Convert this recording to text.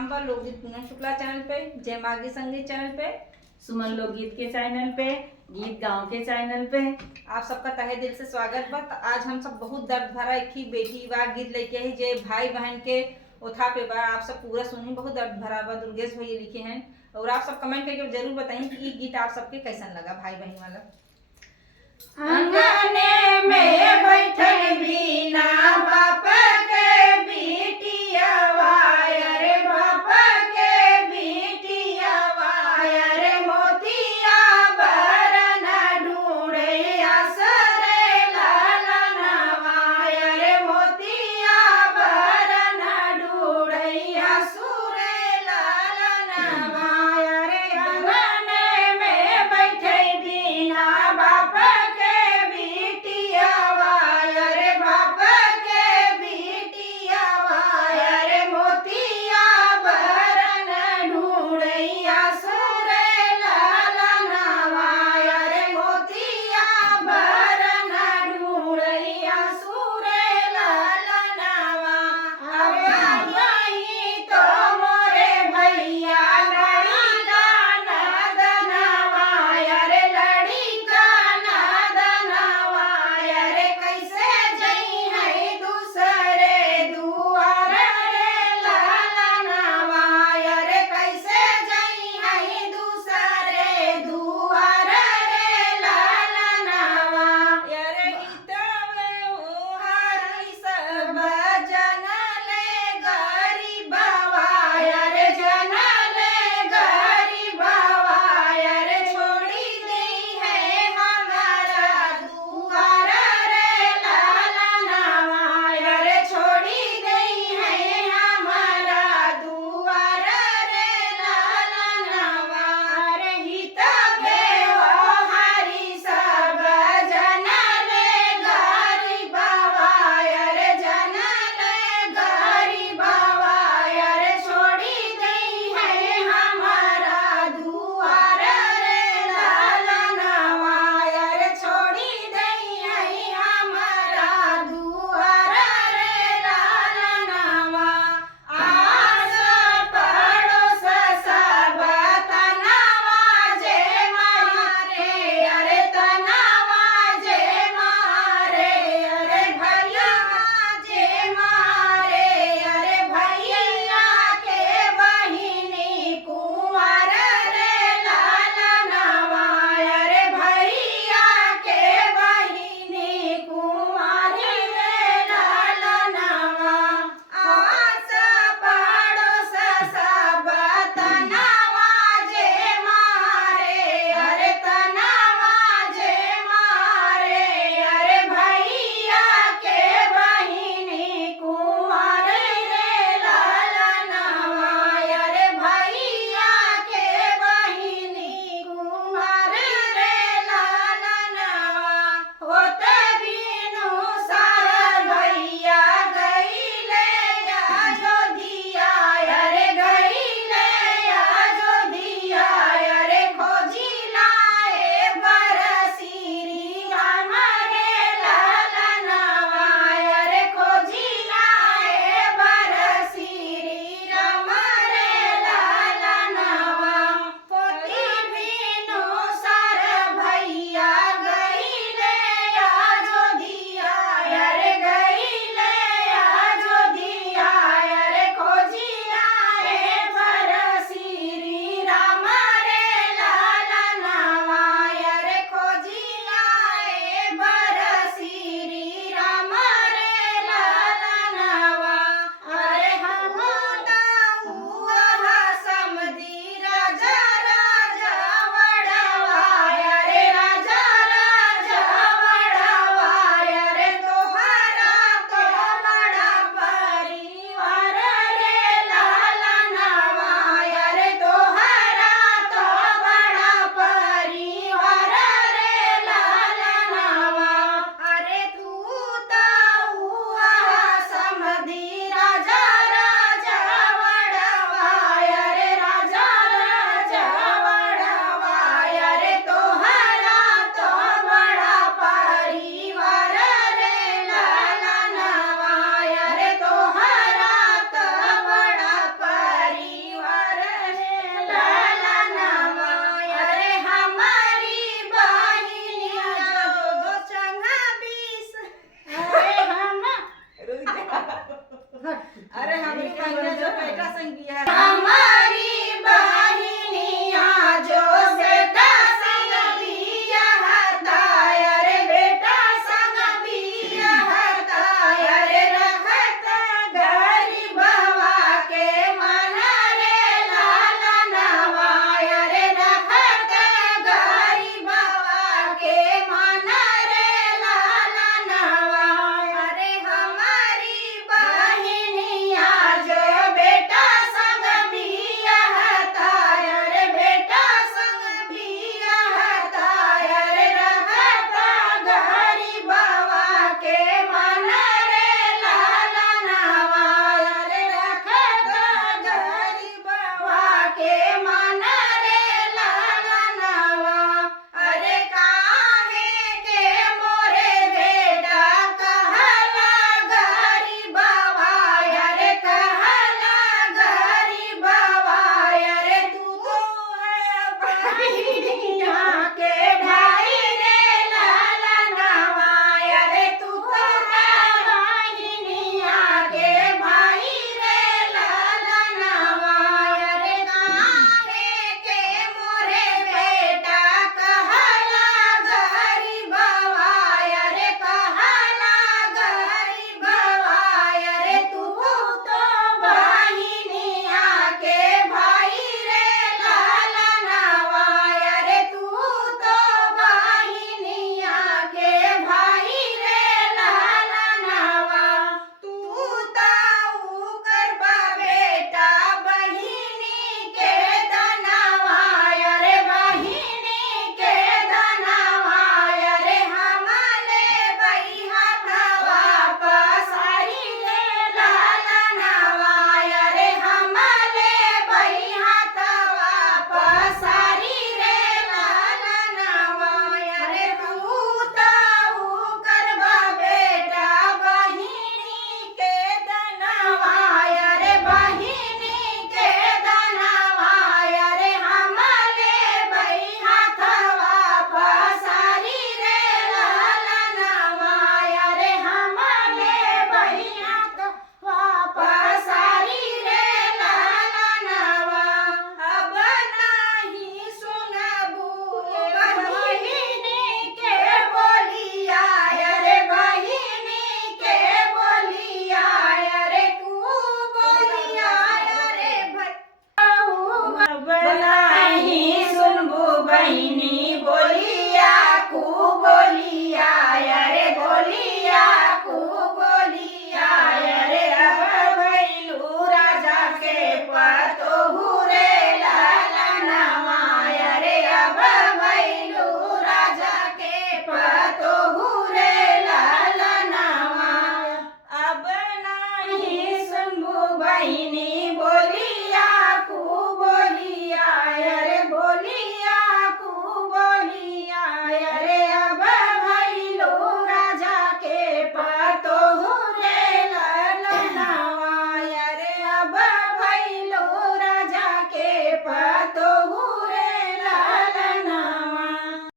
नाम बा लोकगीत पूनम शुक्ला चैनल पे, जय मागी संगीत चैनल पे, सुमन लोकगीत के चैनल पे, गीत गांव के चैनल पे आप सबका तहे दिल से स्वागत बा। आज हम सब बहुत दर्द भरा एक ही बेटी बा गीत लेके ही जे भाई बहन के उठा पे बा। आप सब पूरा सुनी, बहुत दर्द भरा बा। दुर्गेश भैया लिखे हैं और आप सब कमेंट करके जरूर बताएं कि ये गीत आप सबके कैसा लगा भाई बहन वाला। अंगने में बैठल बीना बाप के बिटिया वायर, बाप के बिटिया वायर, मोतिया बरन ढूंढे आसरे लालन वायर, मोतिया बरन ढूंढे आसरे लालन वायर। अंगने में बैठे बीना बाप के बिटिया वायर, बाप के संगिया